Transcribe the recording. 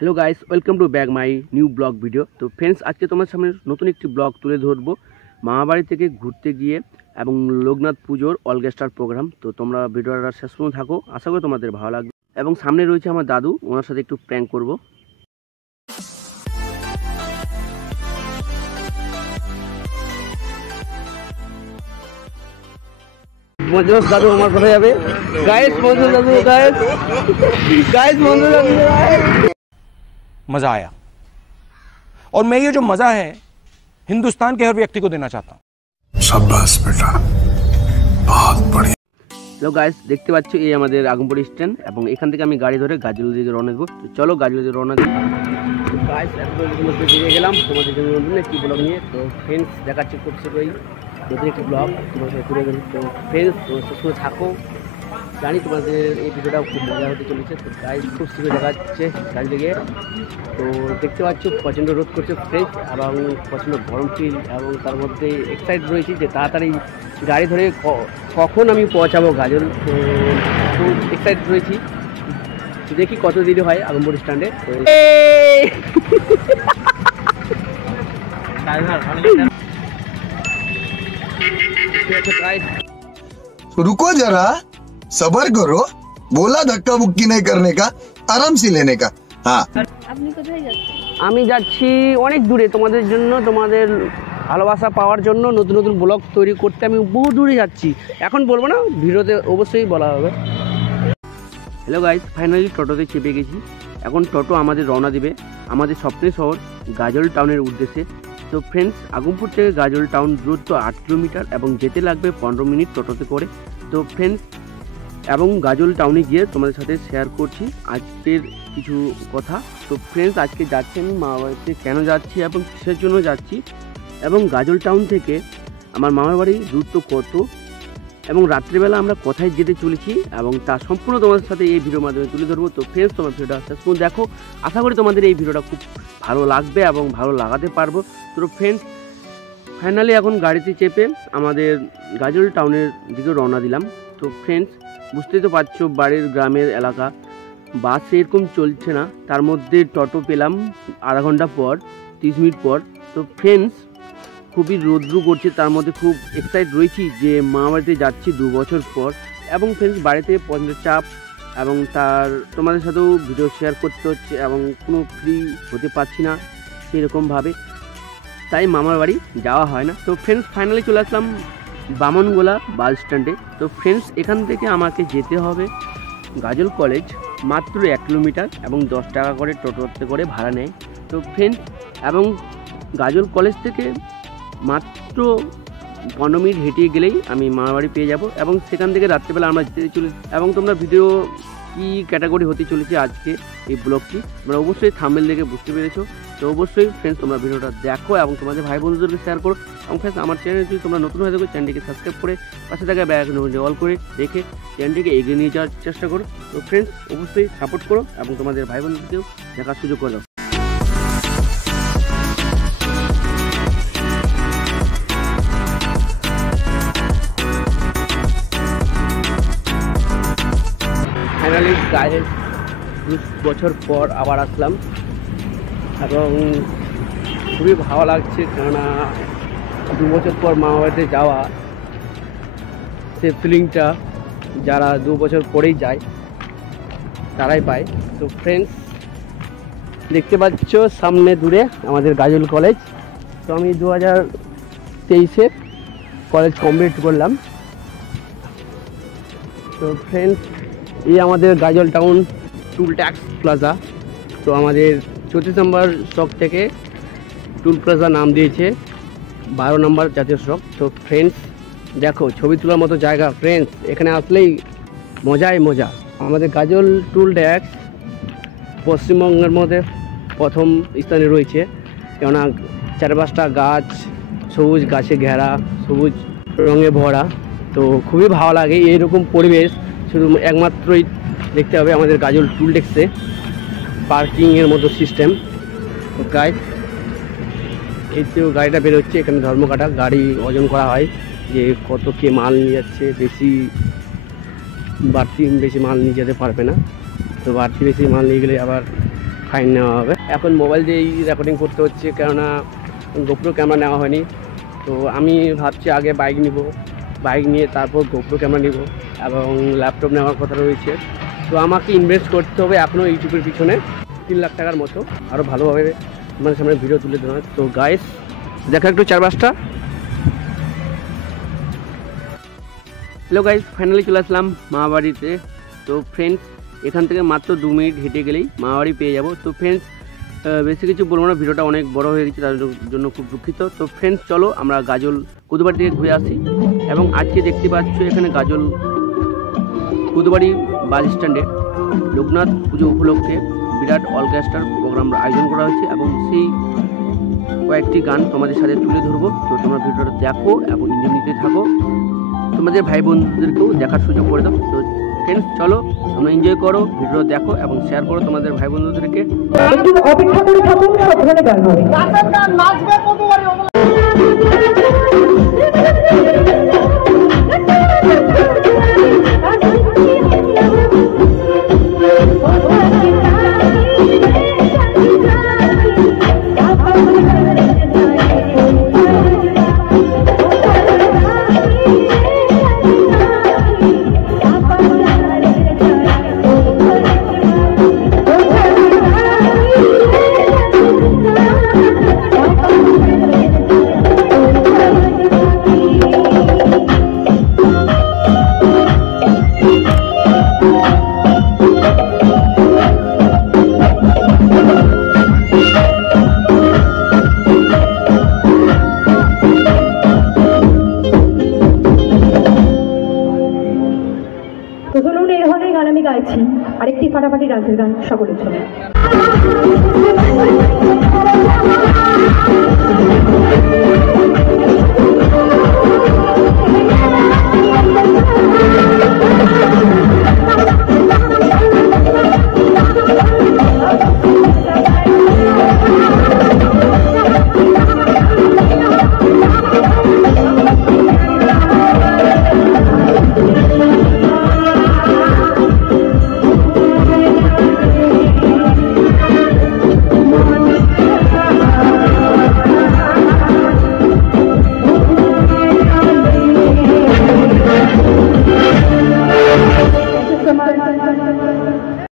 Hello guys, welcome to back my new blog video. তো friends, আজকে তোমার সামনে নতুন একটি ব্লগ তুলে ধরবো মামাবাড়ি থেকে ঘুরতে গিয়ে এবং লোকনাথ পুজোর অলগেস্টার প্রোগ্রাম। তো তোমরা ভিডিওটা শেষ পর্যন্ত থাকো, আশা করি তোমাদের ভালো লাগবে। এবং সামনে রয়েছে আমার দাদু, ওনার সাথে একটু প্র্যাঙ্ক করবো। মজুস দাদু আমার কোথায় যাবে? গাইস মজুস দাদু, গাইস মজুস দাদু। मज़ा आया और मैं ये जो मज़ा है हिंदुस्तान के हर व्यक्ति को देना चाहता हूँ। शाबाश बेटा, बहुत बढ़िया। হ্যালো গাইস, দেখতে পাচ্ছ এই আমাদের আগমপুর স্ট্যান্ড এবং এখান থেকে আমি গাড়ি ধরে গাজল দিকে রওনা দেবো। তো চলো গাজল দিকে রওনা দিই। গাইস এতগুলো মধ্যে বেরিয়ে গেলাম তোমাদের জন্য নতুন একটি ব্লগ নিয়ে। তো ফ্রেন্ডস, দেখাচ্ছি খুব শীঘ্রই নতুন একটি ব্লগ তোমার সাথে তুলে ধরি। তো ফ্রেন্ডস, শেষ করে থাকো, জানি তোমাদের এই ভিডিওটা খুব মজা হতে চলেছে। তো গাইস খুব শীঘ্রই দেখা যাচ্ছে গাড়ি থেকে। তো দেখতে পাচ্ছ প্রচণ্ড রোদ করছে ফ্রেশ এবং প্রচণ্ড গরম ফিল, এবং তার মধ্যে এক্সাইট রয়েছি যে তাড়াতাড়ি গাড়ি ধরে কখন আমি পৌঁছাবো গাজল। তো খুব এক্সাইট রয়েছি, দেখি কত দেরি হয় আগমপুর স্ট্যান্ডে। रुको जरा, सबर करो, बोला धक्का बुक्की नहीं करने का, आराम से लेने का। हाँ, আপনি কোথায় যাচ্ছেন? আমি যাচ্ছি অনেক দূরে তোমাদের জন্য, তোমাদের ভালোবাসা পাওয়ার জন্য নতুন নতুন ব্লগ তৈরি করতে আমি বহু দূরে যাচ্ছি। এখন বলবো না, ভিডিওতে অবশ্যই বলা হবে। হ্যালো গাইস, ফাইনালি টোটোতে চেপে গেছি। এখন টোটো আমাদের রওনা দিবে আমাদের স্বপ্নের শহর গাজল টাউনের উদ্দেশ্যে। তো ফ্রেন্ডস, আগমপুর থেকে গাজল টাউন দূরত্ব 8 কিলোমিটার এবং যেতে লাগবে 15 মিনিট টোটোতে করে। তো ফ্রেন্ডস, এবং গাজল টাউনে গিয়ে তোমাদের সাথে শেয়ার করছি আজকের কিছু কথা। তো ফ্রেন্ডস, আজকে যাচ্ছি আমি মামা বাড়িতে, কেন যাচ্ছি এবং কিসের জন্য যাচ্ছি, এবং গাজল টাউন থেকে আমার মামার বাড়ির দূরত্ব কত, এবং রাত্রিবেলা আমরা কোথায় যেতে চলেছি, এবং তা সম্পূর্ণ তোমাদের সাথে এই ভিডিওর মাধ্যমে তুলে ধরবো। তো ফ্রেন্ডস, তোমার ভিডিওটা শেষ পর্যন্ত দেখো, আশা করি তোমাদের এই ভিডিওটা খুব ভালো লাগবে এবং ভালো লাগাতে পারবো। তো ফ্রেন্ডস, ফাইনালি এখন গাড়িতে চেপে আমাদের গাজল টাউনের দিকে রওনা দিলাম। তো ফ্রেন্ডস, বুঝতেই তো পারছো বাড়ির গ্রামের এলাকা, বাস এরকম চলছে না, তার মধ্যে টোটো পেলাম আধা ঘন্টা পর, 30 মিনিট পর। তো ফ্রেন্ডস, খুবই রৌদ্র করছে, তার মধ্যে খুব এক্সাইট রয়েছি যে মামা বাড়িতে যাচ্ছি 2 বছর পর। এবং ফ্রেন্ডস, বাড়িতে প্রচণ্ড চাপ এবং তার তোমাদের সাথেও ভিডিও শেয়ার করতে হচ্ছে এবং কোনো ফ্রি হতে পারছি না সেরকমভাবে, তাই মামার বাড়ি যাওয়া হয় না। তো ফ্রেন্ডস, ফাইনালি চলে আসলাম বামনগোলা বাস স্ট্যান্ডে। তো ফ্রেন্ডস, এখান থেকে আমাকে যেতে হবে গাজল কলেজ, মাত্র 1 কিলোমিটার এবং 10 টাকা করে টোটোতে করে ভাড়া নেয়। তো ফ্রেন্ডস, এবং গাজল কলেজ থেকে মাত্র 15 মিনিট হেঁটে গেলেই আমি মামার বাড়ি পেয়ে যাব। এবং সেখান থেকে রাত্রিবেলা আমরা যেতে চলে, এবং তোমরা ভিডিও কী ক্যাটাগরি হতে চলেছে আজকে এই ব্লগটি তোমরা অবশ্যই থাম্বনেল দেখে বুঝতে পেরেছো। তো অবশ্যই ফ্রেন্ডস, তোমরা ভিডিওটা দেখো এবং তোমাদের ভাই বন্ধুদেরকে শেয়ার করো। এবং ফ্রেন্ডস, আমার চ্যানেল যদি তোমরা নতুন হয়ে থাকো, চ্যানেলটিকে সাবস্ক্রাইব করে পাশে থাকা বেল আইকনটি অল করে রেখে চ্যানেলটিকে এগিয়ে নিয়ে যাওয়ার চেষ্টা করো। তো ফ্রেন্ডস, অবশ্যই সাপোর্ট করো এবং তোমাদের ভাই বন্ধুদেরকেও দেখার সুযোগ করে দাও। ফাইনালি গাইস 2 বছর পর আবার আসলাম এবং খুবই ভালো লাগছে, কেননা 2 বছর পর মামা বাড়িতে যাওয়া, সে ফিলিংটা যারা 2 বছর পরেই যায় তারাই পায়। তো ফ্রেন্ডস, দেখতে পাচ্ছ সামনে দূরে আমাদের গাজল কলেজ। তো আমি 2023-এ কলেজ কমপ্লিট করলাম। তো ফ্রেন্ডস, এই আমাদের গাজল টাউন টুল ট্যাক্স প্লাজা। তো আমাদের 34 নম্বর স্টক থেকে টুল প্লাজা নাম দিয়েছে 12 নম্বর জাতীয় স্টক। তো ফ্রেন্ডস, দেখো ছবি তোলার মতো জায়গা। ফ্রেন্ডস, এখানে আসলেই মজাই মজা। আমাদের গাজল টুল ট্যাক্স পশ্চিমবঙ্গের মধ্যে প্রথম স্থানে রয়েছে, কেননা চারপাশটা গাছ, সবুজ গাছে ঘেরা, সবুজ রঙে ভরা। তো খুবই ভালো লাগে এইরকম পরিবেশ, শুধু একমাত্রই দেখতে হবে আমাদের গাজল টুল ট্যাক্সে পার্কিংয়ের মতো সিস্টেম। তো গাইস, এই তো গাড়িটা বেরোচ্ছে, এখানে ধর্মকাটা গাড়ি ওজন করা হয় যে কত কে মাল নিয়ে যাচ্ছে, বেশি মাল নিয়ে যেতে পারবে না। তো বাড়তি বেশি মাল নিয়ে গেলে আবার ফাইন নেওয়া হবে। এখন মোবাইল দিয়েই রেকর্ডিং করতে হচ্ছে, কেননা গোপ্রো ক্যামেরা নেওয়া হয়নি। তো আমি ভাবছি আগে বাইক নিব, বাইক নিয়ে তারপর গোপ্রো ক্যামেরা নিব এবং ল্যাপটপ নেওয়ার কথা রয়েছে। তো আমাকে ইনভেস্ট করতে হবে এখনও ইউটিউবের পিছনে 3 লাখ টাকার মতো, আরও ভালোভাবে তোমাদের সামনে ভিডিও তুলে দেওয়া হয়। তো গাইস দেখা একটু চারপাশটা। হ্যালো গাইস, ফাইনালি চলে আসলাম মামাবাড়িতে। তো ফ্রেন্ডস, এখান থেকে মাত্র 2 মিনিট হেঁটে গেলেই মামাবাড়ি পেয়ে যাব। তো ফ্রেন্ডস, বেশি কিছু বলবো না, ভিডিওটা অনেক বড় হয়ে গেছে, তার জন্য খুব দুঃখিত। তো ফ্রেন্ডস চলো আমরা গাজল কুদুবাড়ি থেকে ঘুরে আসি। এবং আজকে দেখতে পাচ্ছ এখানে গাজল কুদুবাড়ি বাস স্ট্যান্ডে লোকনাথ পুজো উপলক্ষে বিরাট অর্কেস্ট্রার প্রোগ্রাম আয়োজন করা হয়েছে এবং সেই কয়েকটি গান তোমাদের সাথে তুলে ধরবো। তো তোমরা ভিডিওটা দেখো এবং এনজয় নিতে থাকো, তোমাদের ভাই বোনদেরকেও দেখার সুযোগ করে দাও। তো ফ্রেন্ডস চলো তোমরা এনজয় করো, ভিডিও দেখো এবং শেয়ার করো তোমাদের ভাই বন্ধুদেরকে। একটু অপেক্ষা করে থাকুন, সব ধরনের গান হবে। তো চলুন, এই ধরনের গান আমি গাইছি, আরেকটি ফাটাফাটি ডান্সের গান সকলের জন্য।